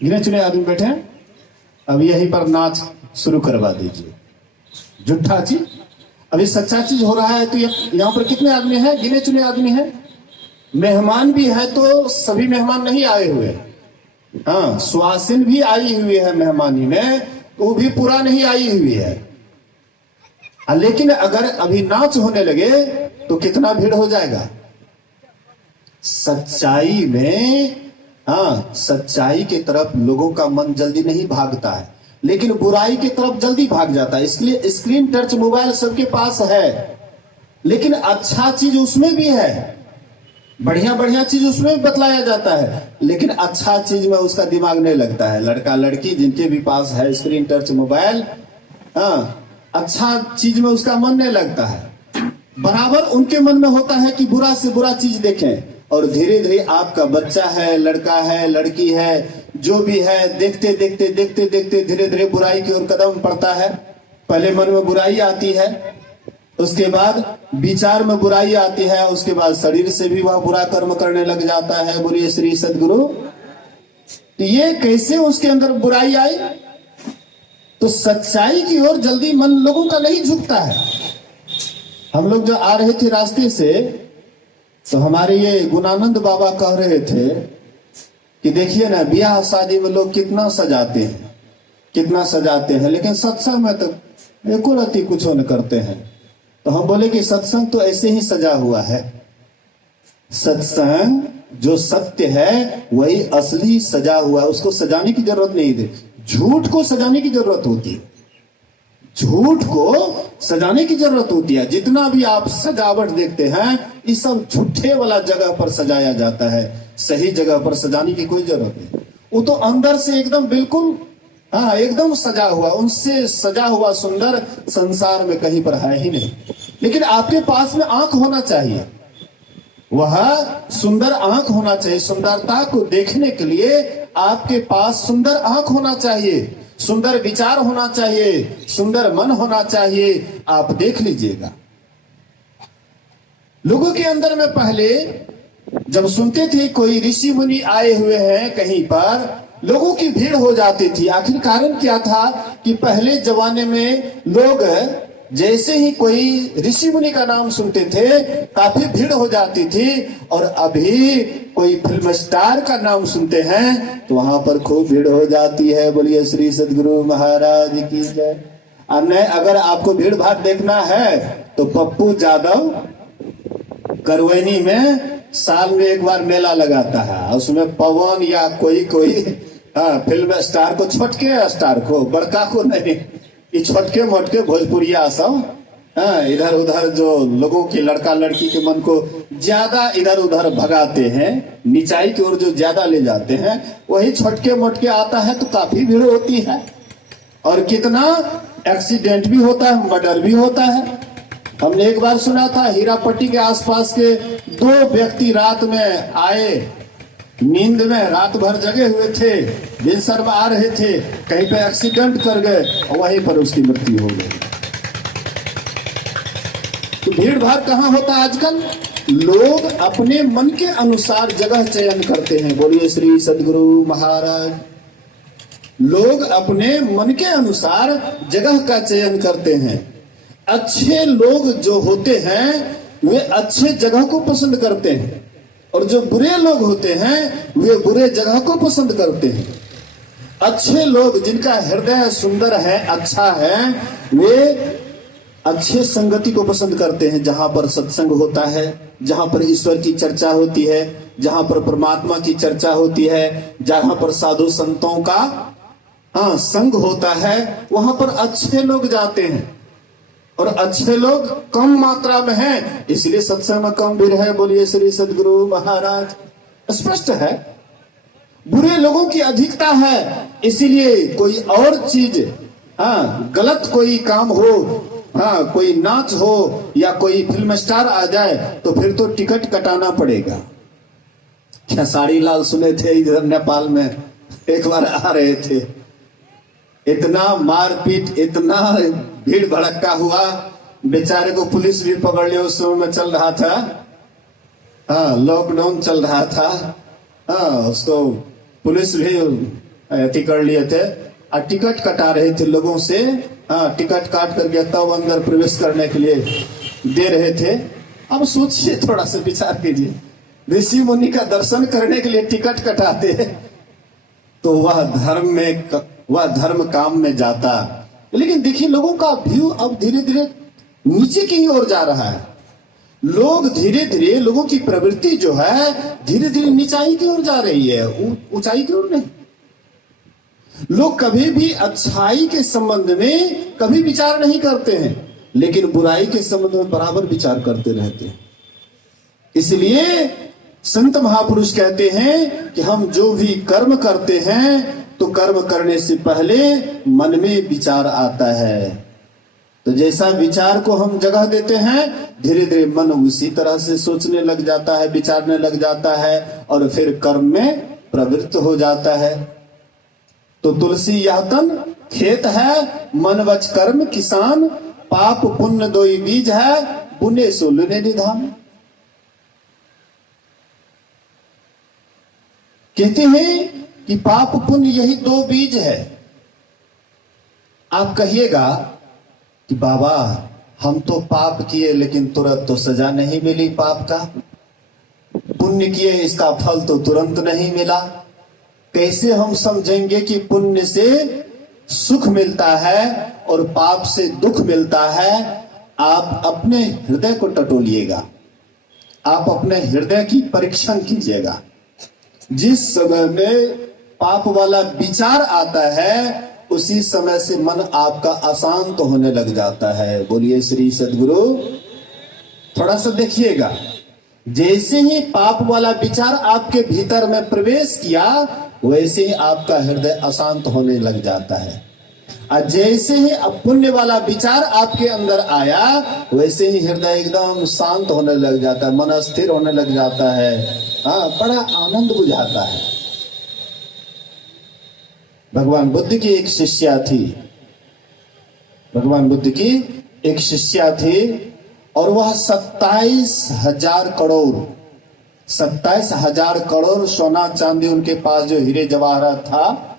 गिने चुने आदमी बैठे हैं, अब यहीं पर नाच शुरू करवा दीजिए। झूठा चीज, अभी सच्चा चीज हो रहा है। तो यहाँ पर कितने आदमी हैं? गिने चुने आदमी हैं। मेहमान भी है तो सभी मेहमान नहीं आए हुए। हाँ, सुहासिन भी आई हुई है मेहमानी में, वो भी पूरा नहीं आई हुई है। लेकिन अगर अभी नाच होने लगे तो कितना भीड़ हो जाएगा। सच्चाई में, हाँ, सच्चाई की तरफ लोगों का मन जल्दी नहीं भागता है, लेकिन बुराई की तरफ जल्दी भाग जाता है। इसलिए स्क्रीन टच मोबाइल सबके पास है, लेकिन अच्छा चीज उसमें भी है, बढ़िया बढ़िया चीज उसमें बतलाया जाता है, लेकिन अच्छा चीज में उसका दिमाग नहीं लगता है। लड़का लड़की जिनके भी पास है स्क्रीन टच मोबाइल, हाँ, अच्छा चीज में उसका मन नहीं लगता है। बराबर उनके मन में होता है कि बुरा से बुरा चीज देखें। और धीरे धीरे आपका बच्चा है, लड़का है, लड़की है, जो भी है, देखते देखते देखते देखते धीरे धीरे बुराई की ओर कदम पड़ता है। पहले मन में बुराई आती है, उसके बाद विचार में बुराई आती है, उसके बाद शरीर से भी वह बुरा कर्म करने लग जाता है। बोलिए श्री सद्गुरु। तो ये कैसे उसके अंदर बुराई आई? तो सच्चाई की ओर जल्दी मन लोगों का नहीं झुकता है। हम लोग जो आ रहे थे रास्ते से, तो हमारे ये गुणानंद बाबा कह रहे थे कि देखिए ना, ब्याह शादी में लोग कितना सजाते हैं, कितना सजाते हैं, लेकिन सत्संग में तो एको रति कुछ न करते हैं। तो हम बोले कि सत्संग तो ऐसे ही सजा हुआ है। सत्संग जो सत्य है वही असली सजा हुआ है, उसको सजाने की जरूरत नहीं है। झूठ को सजाने की जरूरत होती है, झूठ को सजाने की जरूरत होती है। जितना भी आप सजावट देखते हैं, ये सब झूठे वाला जगह पर सजाया जाता है, सही जगह पर सजाने की कोई जरूरत नहीं। वो तो अंदर से एकदम बिल्कुल, हाँ, एकदम सजा हुआ, उनसे सजा हुआ सुंदर संसार में कहीं पर है ही नहीं। लेकिन आपके पास में आंख होना चाहिए, वह सुंदर आंख होना चाहिए। सुंदरता को देखने के लिए आपके पास सुंदर आंख होना चाहिए, सुंदर विचार होना चाहिए, सुंदर मन होना चाहिए। आप देख लीजिएगा, लोगों के अंदर में पहले जब सुनते थे कोई ऋषि मुनि आए हुए हैं कहीं पर, लोगों की भीड़ हो जाती थी। आखिर कारण क्या था कि पहले जमाने में लोग जैसे ही कोई ऋषि मुनि का नाम सुनते थे, काफी भीड़ हो जाती थी। और अभी कोई फिल्म स्टार का नाम सुनते हैं तो वहां पर खूब भीड़ हो जाती है। बोलिए श्री सद्गुरु महाराज की जय। अगर आपको भीड़ भाड़ देखना है तो पप्पू यादव करवैनी में साल में एक बार मेला लगाता है, उसमें पवन या कोई फिल्म स्टार को, छोटके स्टार को, बड़का को नहीं, ये छोटके मोटके भोजपुरिया सब, इधर उधर जो लोगों की, लड़का लड़की के मन को ज्यादा इधर उधर भगाते हैं, निचाई की ओर जो ज्यादा ले जाते हैं, वही छोटके मोटके आता है तो काफी भीड़ होती है। और कितना एक्सीडेंट भी होता है, मर्डर भी होता है। हमने एक बार सुना था, हीरापट्टी के आसपास के 2 व्यक्ति रात में आए, नींद में रात भर जगे हुए थे, बिनसर में आ रहे थे, कहीं पे एक्सीडेंट कर गए और वहीं पर उसकी मृत्यु हो गई। तो भीड़ भाड़ कहाँ होता है आजकल? लोग अपने मन के अनुसार जगह चयन करते हैं। बोलिए श्री सद्गुरु महाराज। लोग अपने मन के अनुसार जगह का चयन करते हैं। अच्छे लोग जो होते हैं वे अच्छे जगह को पसंद करते हैं, और जो बुरे लोग होते हैं वे बुरे जगह को पसंद करते हैं। अच्छे लोग जिनका हृदय सुंदर है, अच्छा है, वे अच्छे संगति को पसंद करते हैं, जहां पर सत्संग होता है, जहां पर ईश्वर की चर्चा होती है, जहां पर परमात्मा की चर्चा होती है, जहां पर साधु संतों का संग होता है, वहां पर अच्छे लोग जाते हैं। और अच्छे लोग कम मात्रा में हैं, इसलिए सत्संग में कम भीड़ है। बोलिए श्री सद्गुरु महाराज। स्पष्ट है, बुरे लोगों की अधिकता है, इसीलिए कोई और चीज, गलत कोई काम हो, कोई नाच हो या कोई फिल्म स्टार आ जाए तो फिर तो टिकट कटाना पड़ेगा। खेसारी लाल सुने थे इधर नेपाल में, एक बार आ रहे थे, इतना मारपीट, इतना भीड़ भड़क्का हुआ, बेचारे को पुलिस भी पकड़ लिया। उस समय में चल रहा था, लॉकडाउन चल रहा था, उसको पुलिस भी अति कर लिए थे और टिकट कटा रहे थे लोगों से। टिकट काट करके तब अंदर प्रवेश करने के लिए दे रहे थे। अब सोचिए, थोड़ा सा विचार कीजिए, ऋषि मुनि का दर्शन करने के लिए टिकट कटाते तो वह धर्म काम में जाता। लेकिन देखिए, लोगों का व्यू अब धीरे धीरे नीचे की ओर जा रहा है। लोग धीरे धीरे, लोगों की प्रवृत्ति जो है धीरे धीरे नीचाई की ओर जा रही है, ऊंचाई की ओर नहीं। लोग कभी भी अच्छाई के संबंध में कभी विचार नहीं करते हैं, लेकिन बुराई के संबंध में बराबर विचार करते रहते हैं। इसलिए संत महापुरुष कहते हैं कि हम जो भी कर्म करते हैं तो कर्म करने से पहले मन में विचार आता है। तो जैसा विचार को हम जगह देते हैं, धीरे धीरे मन उसी तरह से सोचने लग जाता है, विचारने लग जाता है और फिर कर्म में प्रवृत्त हो जाता है। तो तुलसी यह तन खेत है, मन वच कर्म किसान, पाप पुण्य दोई बीज है, बुने सो लुने निधान। कहते हैं कि पाप पुण्य यही दो बीज है। आप कहिएगा कि बाबा हम तो पाप किए लेकिन तुरंत तो सजा नहीं मिली पाप का, पुण्य किए इसका फल तो तुरंत नहीं मिला। कैसे हम समझेंगे कि पुण्य से सुख मिलता है और पाप से दुख मिलता है? आप अपने हृदय को टटोलिएगा, आप अपने हृदय की परीक्षण कीजिएगा। जिस समय में पाप वाला विचार आता है उसी समय से मन आपका अशांत होने लग जाता है। बोलिए श्री सद्गुरु। थोड़ा सा देखिएगा, जैसे ही पाप वाला विचार आपके भीतर में प्रवेश किया वैसे ही आपका हृदय अशांत होने लग जाता है, और जैसे ही पुण्य वाला विचार आपके अंदर आया वैसे ही हृदय एकदम शांत होने लग जाता है, मन स्थिर होने लग जाता है। बड़ा आनंद बुझाता है। भगवान बुद्ध की एक शिष्या थी, भगवान बुद्ध की एक शिष्या थी और वह 27,000 करोड़ सोना चांदी उनके पास जो हीरे जवाहरात था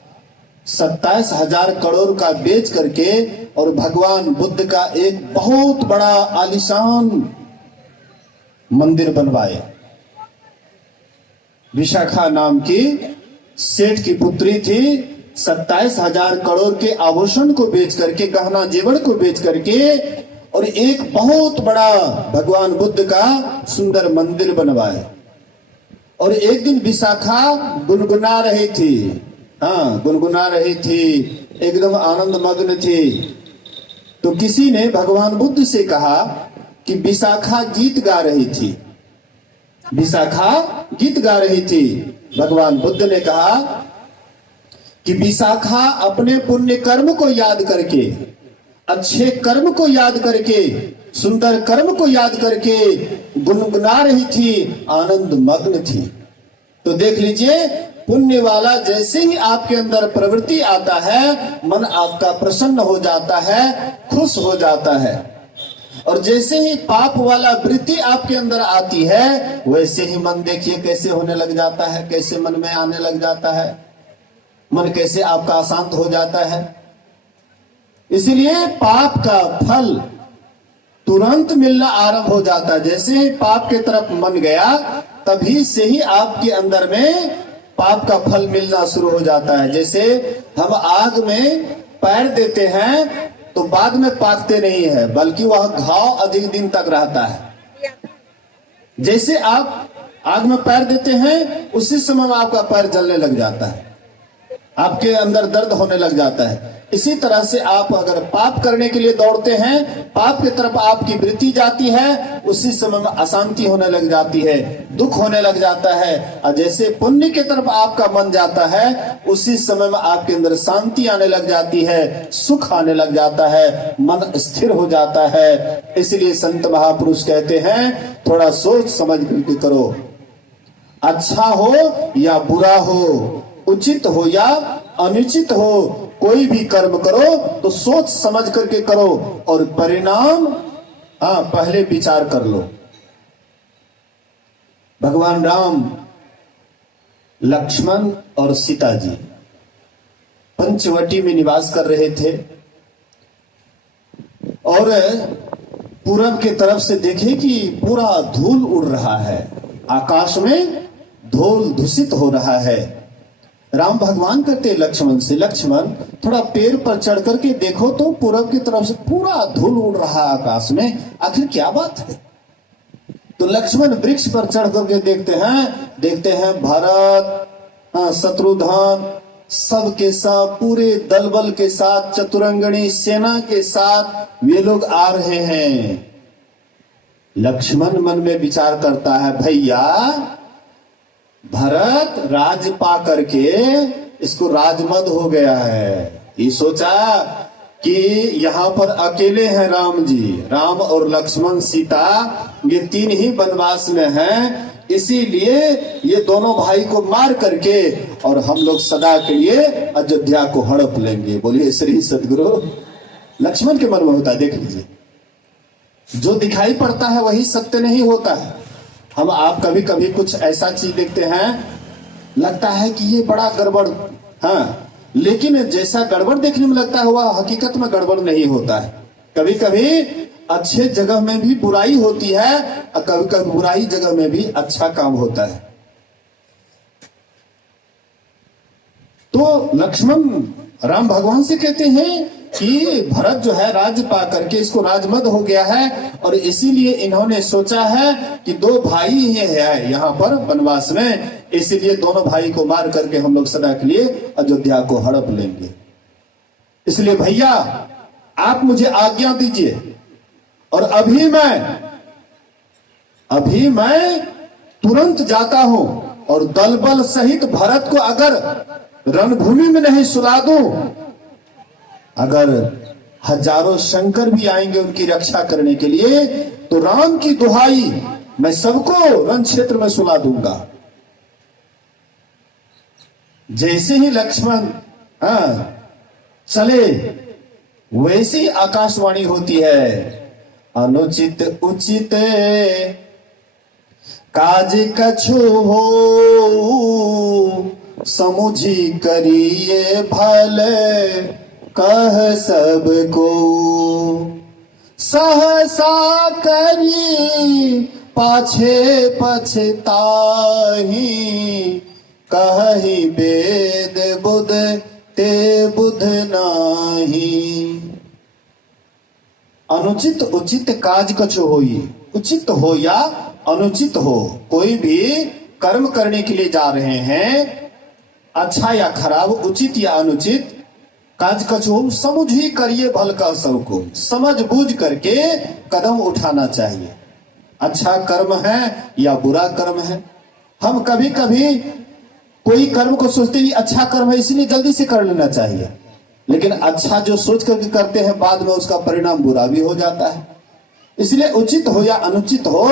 27,000 करोड़ का बेच करके और भगवान बुद्ध का एक बहुत बड़ा आलीशान मंदिर बनवाए। विशाखा नाम की सेठ की पुत्री थी, 27,000 करोड़ के आभूषण को बेच करके, गहना जेवर को बेच करके और एक बहुत बड़ा भगवान बुद्ध का सुंदर मंदिर बनवाए। और एक दिन विशाखा गुनगुना रही थी, गुनगुना रही थी, एकदम आनंद मग्न थी। तो किसी ने भगवान बुद्ध से कहा कि विशाखा गीत गा रही थी, विशाखा गीत गा रही थी। भगवान बुद्ध ने कहा कि विशाखा अपने पुण्य कर्म को याद करके, अच्छे कर्म को याद करके, सुंदर कर्म को याद करके गुनगुना रही थी, आनंद मग्न थी। तो देख लीजिए, पुण्य वाला जैसे ही आपके अंदर प्रवृत्ति आता है मन आपका प्रसन्न हो जाता है, खुश हो जाता है। और जैसे ही पाप वाला वृत्ति आपके अंदर आती है वैसे ही मन देखिए कैसे होने लग जाता है, कैसे मन में आने लग जाता है, मन कैसे आपका अशांत हो जाता है। इसलिए पाप का फल तुरंत मिलना आरंभ हो जाता है। जैसे ही पाप के तरफ मन गया तभी से ही आपके अंदर में पाप का फल मिलना शुरू हो जाता है। जैसे हम आग में पैर देते हैं तो बाद में पाकते नहीं है, बल्कि वह घाव अधिक दिन तक रहता है। जैसे आप आग में पैर देते हैं उसी समय आपका पैर जलने लग जाता है, आपके अंदर दर्द होने लग जाता है। इसी तरह से आप अगर पाप करने के लिए दौड़ते हैं, पाप की तरफ आपकी वृत्ति जाती है, उसी समय में अशांति होने लग जाती है, दुख होने लग जाता है। और जैसे पुण्य की तरफ आपका मन जाता है उसी समय में आपके अंदर शांति आने लग जाती है, सुख आने लग जाता है, मन स्थिर हो जाता है। इसलिए संत महापुरुष कहते हैं थोड़ा सोच समझ करके करो, अच्छा हो या बुरा हो, उचित हो या अनुचित हो, कोई भी कर्म करो तो सोच समझ करके करो और परिणाम पहले विचार कर लो। भगवान राम, लक्ष्मण और सीता जी पंचवटी में निवास कर रहे थे और पूरब के तरफ से देखे कि पूरा धूल उड़ रहा है, आकाश में धूल दूषित हो रहा है। राम भगवान कहते लक्ष्मण से, लक्ष्मण थोड़ा पेड़ पर चढ़ करके देखो तो पूरब की तरफ से पूरा धूल उड़ रहा है आकाश में, आखिर क्या बात है। तो लक्ष्मण वृक्ष पर चढ़ करके देखते हैं भरत, शत्रुघ्न सबके सब पूरे दलबल के साथ, चतुरंगणी सेना के साथ वे लोग आ रहे हैं। लक्ष्मण मन में विचार करता है, भैया भरत राज पा करके इसको राजमद हो गया है। ये सोचा कि यहाँ पर अकेले हैं राम जी, राम और लक्ष्मण सीता, ये तीन ही वनवास में हैं, इसीलिए ये दोनों भाई को मार करके और हम लोग सदा के लिए अयोध्या को हड़प लेंगे। बोलिए श्री सद्गुरु। लक्ष्मण के मन में होता है, देख लीजिए, जो दिखाई पड़ता है वही सत्य नहीं होता है। हम आप कभी कभी कुछ ऐसा चीज देखते हैं, लगता है कि ये बड़ा गड़बड़, हाँ, लेकिन जैसा गड़बड़ देखने में लगता है वह हकीकत में गड़बड़ नहीं होता है। कभी कभी अच्छे जगह में भी बुराई होती है और कभी कभी बुराई जगह में भी अच्छा काम होता है। तो लक्ष्मण राम भगवान से कहते हैं कि भरत जो है राज पा करके इसको राजमद हो गया है और इसीलिए इन्होंने सोचा है कि दो भाई ही है यहाँ पर वनवास में, इसीलिए दोनों भाई को मार करके हम लोग सदा के लिए अयोध्या को हड़प लेंगे। इसलिए भैया आप मुझे आज्ञा दीजिए और अभी मैं तुरंत जाता हूं और दलबल सहित भरत को अगर रणभूमि में नहीं सुला दूं, अगर हजारों शंकर भी आएंगे उनकी रक्षा करने के लिए, तो राम की दुहाई मैं सबको रण क्षेत्र में सुला दूंगा। जैसे ही लक्ष्मण चले वैसी आकाशवाणी होती है, अनुचित उचित काज कछु हो, समुझी करिए भले कह सबको, सहसा करी पाछे पछताही, कहि वेद बुध ते बुध नाही। अनुचित उचित काज कछु होई, उचित हो या अनुचित हो, कोई भी कर्म करने के लिए जा रहे हैं, अच्छा या खराब, उचित या अनुचित काज कछु समझ ही करिए भल का सबको, समझ बूझ करके कदम उठाना चाहिए। अच्छा कर्म है या बुरा कर्म है, हम कभी कभी कोई कर्म को सोचते ही अच्छा कर्म है इसलिए जल्दी से कर लेना चाहिए, लेकिन अच्छा जो सोच करके करते हैं बाद में उसका परिणाम बुरा भी हो जाता है। इसलिए उचित हो या अनुचित हो,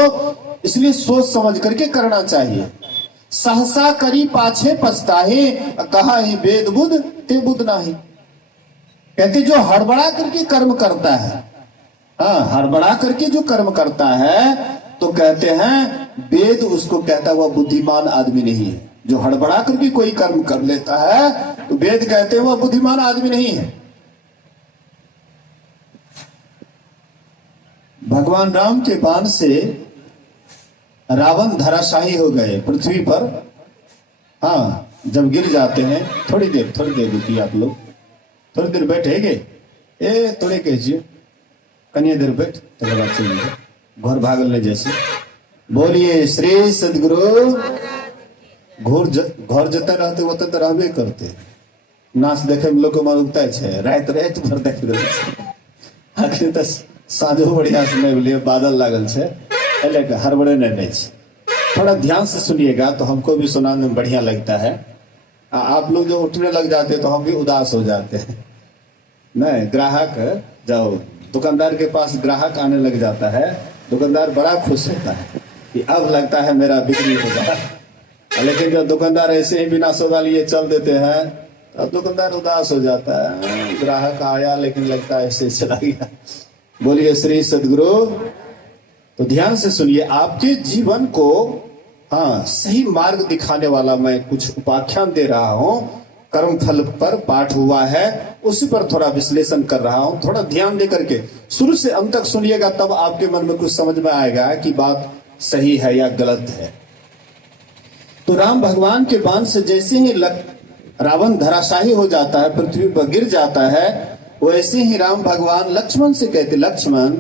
इसलिए सोच समझ करके करना चाहिए। सहसा करी पाछे पछताहे, कहा ही वेद बुध ते बुध नाही। कहते जो हड़बड़ा करके कर्म करता है, हड़बड़ा करके जो कर्म करता है, तो कहते हैं वेद उसको कहता है वह बुद्धिमान आदमी नहीं है। जो हड़बड़ा करके कोई कर्म कर लेता है तो वेद कहते हैं वह बुद्धिमान आदमी नहीं है। भगवान राम के बाण से रावण धराशाही हो गए पृथ्वी पर। जब गिर जाते हैं, थोड़ी देर रुकिए आप लोग, थोड़ी देर बैठेगे, थोड़े कहिए कन्या देर बैठ, घर भागल नहीं जैसे। बोलिए श्री सदगुरु। घर जते रहते ओते तो रहबे करते, नाच देखे में लोग मन उगता है, रात भर देख आखिर तो साँझो बढ़िया से नहीं बोलिए, बादल लागल है, हड़बड़े नहीं। थोड़ा ध्यान से सुनिएगा तो हमको भी सुनाने में बढ़िया लगता है। आप लोग जो उठने लग जाते तो हम भी उदास हो जाते हैं। नहीं, ग्राहक जाओ दुकानदार के पास ग्राहक आने लग जाता है, दुकानदार बड़ा खुश होता है कि अब लगता है मेरा बिक्री होगा। लेकिन जब दुकानदार ऐसे ही बिना सौदा लिए चल देते हैं तब दुकानदार उदास हो जाता है, ग्राहक आया लेकिन लगता है ऐसे चला गया। बोलिए श्री सदगुरु। तो ध्यान से सुनिए, आपके जीवन को सही मार्ग दिखाने वाला मैं कुछ उपाख्यान दे रहा हूं। कर्म फल पर पाठ हुआ है, उसी पर थोड़ा विश्लेषण कर रहा हूं। थोड़ा ध्यान दे करके शुरू से अंत तक सुनिएगा, तब आपके मन में कुछ समझ में आएगा कि बात सही है या गलत है। तो राम भगवान के बाण से जैसे ही रावण धराशाही हो जाता है, पृथ्वी पर गिर जाता है, वैसे ही राम भगवान लक्ष्मण से कहते, लक्ष्मण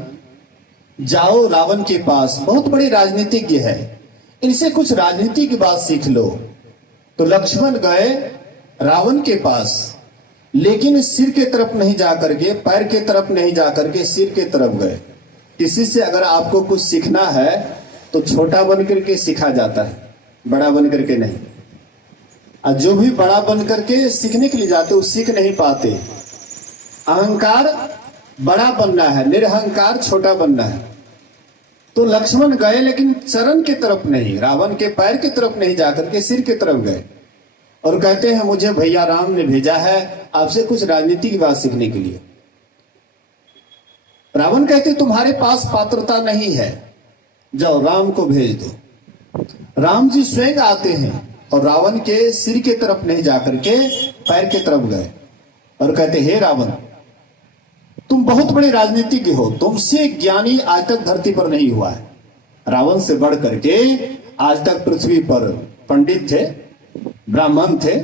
जाओ रावण के पास, बहुत बड़ी राजनीतिज्ञ है, इनसे कुछ राजनीति की बात सीख लो। तो लक्ष्मण गए रावण के पास, लेकिन सिर के तरफ नहीं जाकर के, पैर के तरफ नहीं जाकर के, सिर के तरफ गए। किसी से अगर आपको कुछ सीखना है तो छोटा बन करके सीखा जाता है, बड़ा बन करके नहीं। और जो भी बड़ा बन करके सीखने के लिए जाते वो सीख नहीं पाते। अहंकार बड़ा बनना है, निरहंकार छोटा बनना है। तो लक्ष्मण गए, लेकिन चरण की तरफ नहीं, रावण के पैर की तरफ नहीं जाकर के सिर की तरफ गए और कहते हैं मुझे भैया राम ने भेजा है आपसे कुछ राजनीति की बात सीखने के लिए। रावण कहते तुम्हारे पास पात्रता नहीं है, जाओ राम को भेज दो। राम जी स्वयं आते हैं और रावण के सिर के तरफ नहीं जाकर के पैर की तरफ गए और कहते हे रावण, तुम बहुत बड़े राजनीतिज्ञ हो, तुमसे ज्ञानी आज तक धरती पर नहीं हुआ है। रावण से बढ़ करके आज तक पृथ्वी पर पंडित थे, ब्राह्मण थे,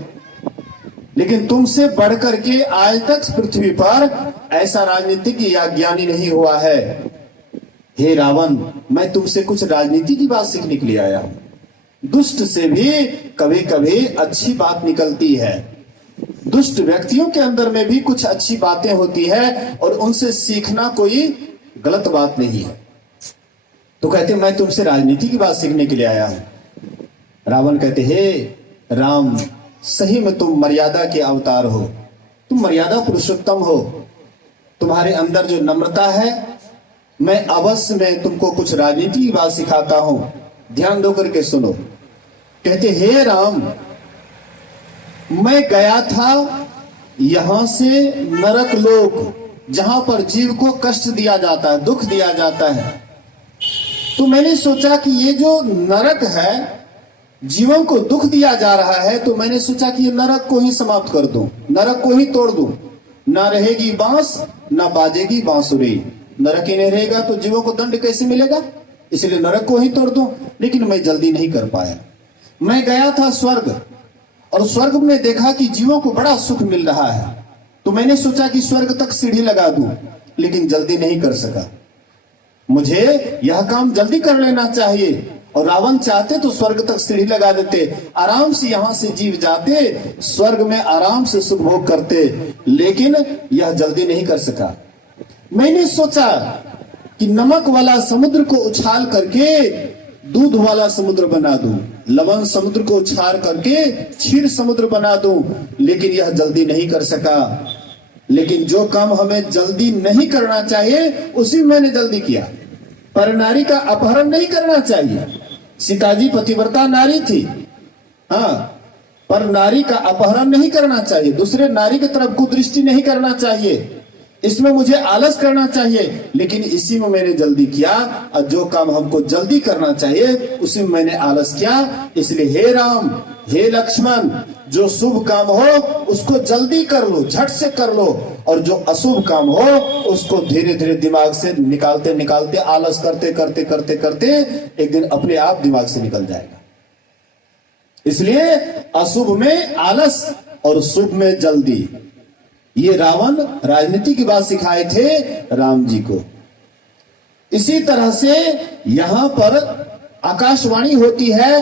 लेकिन तुमसे बढ़ करके आज तक पृथ्वी पर ऐसा राजनीतिज्ञ या ज्ञानी नहीं हुआ है। हे रावण, मैं तुमसे कुछ राजनीति की बात सीखने के लिए आया हूं। दुष्ट से भी कभी कभी अच्छी बात निकलती है, दुष्ट व्यक्तियों के अंदर में भी कुछ अच्छी बातें होती है और उनसे सीखना कोई गलत बात नहीं है। तो कहते मैं तुमसे राजनीति की बात सीखने के लिए आया हूं। रावण कहते हे राम, सही में तुम मर्यादा के अवतार हो, तुम मर्यादा पुरुषोत्तम हो, तुम्हारे अंदर जो नम्रता है, मैं अवश्य में तुमको कुछ राजनीति की बात सिखाता हूं, ध्यान दो करके सुनो। कहते हे राम, मैं गया था यहां से नरक लोक, जहां पर जीव को कष्ट दिया जाता है, दुख दिया जाता है। तो मैंने सोचा कि ये जो नरक है, जीवों को दुख दिया जा रहा है, तो मैंने सोचा कि ये नरक को ही समाप्त कर दूं, नरक को ही तोड़ दूं। ना रहेगी बांस, ना बाजेगी बांसुरी। नरक ही नहीं रहेगा तो जीवों को दंड कैसे मिलेगा, इसलिए नरक को ही तोड़ दूं। लेकिन मैं जल्दी नहीं कर पाया। मैं गया था स्वर्ग, और स्वर्ग में देखा कि जीवों को बड़ा सुख मिल रहा है, तो मैंने सोचा कि स्वर्ग तक सीढ़ी लगा दूं, लेकिन जल्दी नहीं कर सका। मुझे यह काम जल्दी कर लेना चाहिए, और रावण चाहते तो स्वर्ग तक सीढ़ी लगा देते, आराम से यहां से जीव जाते, स्वर्ग में आराम से सुख भोग करते, लेकिन यह जल्दी नहीं कर सका। मैंने सोचा कि नमक वाला समुद्र को उछाल करके दूध वाला समुद्र बना दूं, लवण समुद्र को उछाल करके क्षीर समुद्र बना दूं, लेकिन यह जल्दी नहीं कर सका। लेकिन जो काम हमें जल्दी नहीं करना चाहिए उसी मैंने जल्दी किया। पर नारी का अपहरण नहीं करना चाहिए, सीता जी पतिव्रता नारी थी, हाँ, पर नारी का अपहरण नहीं करना चाहिए, दूसरे नारी की तरफ कुदृष्टि नहीं करना चाहिए, इसमें मुझे आलस करना चाहिए, लेकिन इसी में मैंने जल्दी किया। और जो काम हमको जल्दी करना चाहिए उसी में मैंने आलस किया। इसलिए हे राम, हे लक्ष्मण, जो शुभ काम हो उसको जल्दी कर लो, झट से कर लो, और जो अशुभ काम हो उसको धीरे धीरे दिमाग से निकालते निकालते, आलस करते करते करते करते एक दिन अपने आप दिमाग से निकल जाएगा। इसलिए अशुभ में आलस और शुभ में जल्दी। ये रावण राजनीति की बात सिखाए थे राम जी को। इसी तरह से यहां पर आकाशवाणी होती है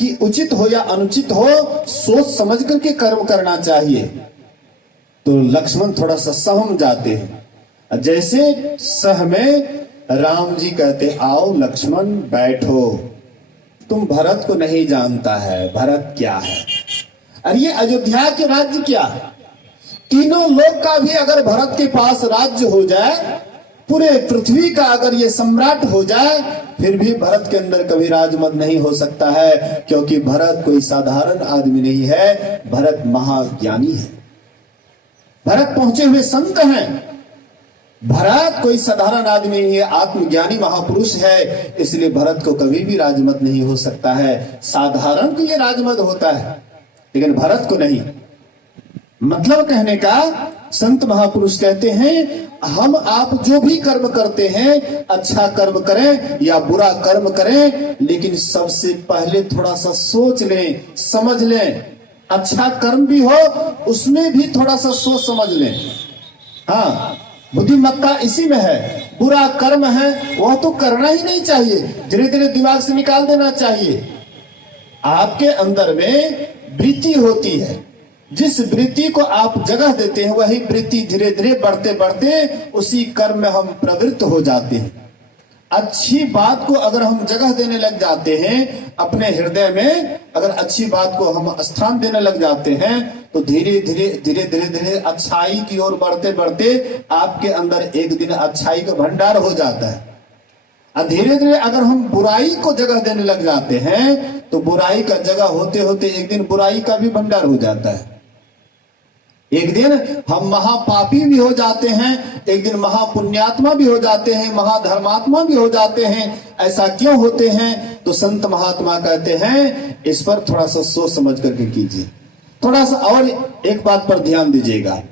कि उचित हो या अनुचित हो, सोच समझ करके कर्म करना चाहिए। तो लक्ष्मण थोड़ा सा सहम जाते हैं। जैसे सह में राम जी कहते आओ लक्ष्मण बैठो, तुम भरत को नहीं जानता है, भरत क्या है। अरे ये अयोध्या के राज्य क्या, तीनों लोक का भी अगर भरत के पास राज्य हो जाए, पूरे पृथ्वी का अगर ये सम्राट हो जाए, फिर भी भरत के अंदर कभी राजमद नहीं हो सकता है, क्योंकि भरत कोई साधारण आदमी नहीं है, भरत महाज्ञानी है, भरत पहुंचे हुए संत हैं। भरत कोई साधारण आदमी नहीं है, आत्मज्ञानी महापुरुष है, इसलिए भरत को कभी भी राजमद नहीं हो सकता है। साधारण को ये राजमद होता है, लेकिन भरत को नहीं। मतलब कहने का, संत महापुरुष कहते हैं हम आप जो भी कर्म करते हैं, अच्छा कर्म करें या बुरा कर्म करें, लेकिन सबसे पहले थोड़ा सा सोच लें, समझ लें। अच्छा कर्म भी हो उसमें भी थोड़ा सा सोच समझ लें। हाँ, बुद्धिमत्ता इसी में है। बुरा कर्म है वह तो करना ही नहीं चाहिए, धीरे धीरे दिमाग से निकाल देना चाहिए। आपके अंदर में वृत्ति होती है, जिस वृत्ति को आप जगह देते हैं वही वृत्ति धीरे धीरे बढ़ते बढ़ते उसी कर्म में हम प्रवृत्त हो जाते हैं। अच्छी बात को अगर हम जगह देने लग जाते हैं अपने हृदय में, अगर अच्छी बात को हम स्थान देने लग जाते हैं तो धीरे धीरे अच्छाई की ओर बढ़ते बढ़ते आपके अंदर एक दिन अच्छाई का भंडार हो जाता है। और धीरे धीरे अगर हम बुराई को जगह देने लग जाते हैं तो बुराई का जगह होते होते एक दिन बुराई का भी भंडार हो जाता है। एक दिन हम महापापी भी हो जाते हैं, एक दिन महापुण्यात्मा भी हो जाते हैं, महाधर्मात्मा भी हो जाते हैं। ऐसा क्यों होते हैं? तो संत महात्मा कहते हैं इस पर थोड़ा सा सोच समझ करके कीजिए। थोड़ा सा और एक बात पर ध्यान दीजिएगा,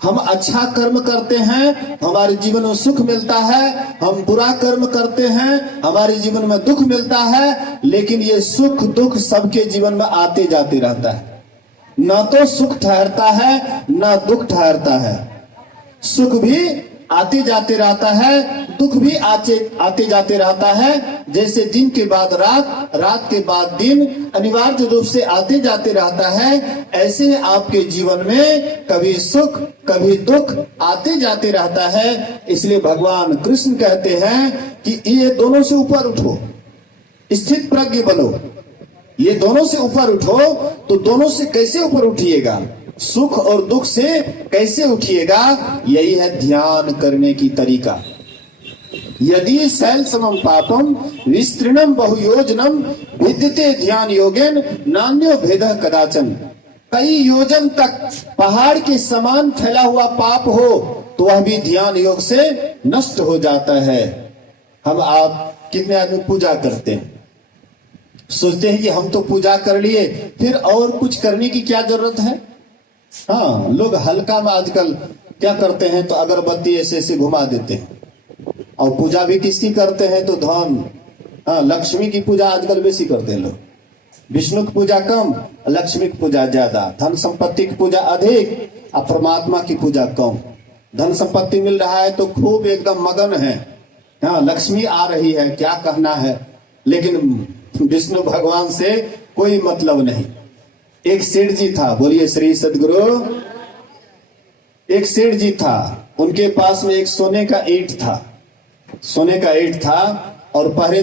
हम अच्छा कर्म करते हैं हमारे जीवन में सुख मिलता है, हम बुरा कर्म करते हैं हमारे जीवन में दुख मिलता है। लेकिन ये सुख दुख सबके जीवन में आते जाते रहता है, ना तो सुख ठहरता है ना दुख ठहरता है। सुख भी आते जाते रहता है, दुख भी आते जाते रहता है। जैसे दिन के बाद रात, रात के बाद दिन अनिवार्य रूप से आते जाते रहता है, ऐसे आपके जीवन में कभी सुख कभी दुख आते जाते रहता है। इसलिए भगवान कृष्ण कहते हैं कि ये दोनों से ऊपर उठो, स्थित प्रज्ञ बनो। ये दोनों से ऊपर उठो तो दोनों से कैसे ऊपर उठिएगा? सुख और दुख से कैसे उठिएगा? यही है ध्यान करने की तरीका। यदि शैल समम पापम विस्तृणम बहुयोजनम विद्यते ध्यान योगेन नान्यो भेदः कदाचन। कई योजन तक पहाड़ के समान फैला हुआ पाप हो तो वह भी ध्यान योग से नष्ट हो जाता है। हम आप कितने आदमी पूजा करते हैं, सोचते हैं कि हम तो पूजा कर लिए, फिर और कुछ करने की क्या जरूरत है? हाँ, लोग हल्का में आजकल क्या करते हैं तो अगरबत्ती ऐसे ऐसे घुमा देते हैं। और पूजा भी किसकी करते हैं तो धन, हाँ, लक्ष्मी की पूजा आजकल बेसी करते हैं लोग। विष्णु की पूजा कम, लक्ष्मी की पूजा ज्यादा, धन संपत्ति की पूजा अधिक और परमात्मा की पूजा कम। धन संपत्ति मिल रहा है तो खूब एकदम मगन है, हाँ, लक्ष्मी आ रही है, क्या कहना है, लेकिन विष्णु भगवान से कोई मतलब नहीं। एक सेठ जी था, बोलिए श्री सदगुरु। एक सेठ जी था, उनके पास में एक सोने का ईंट था, सोने का ईंट था और पहरे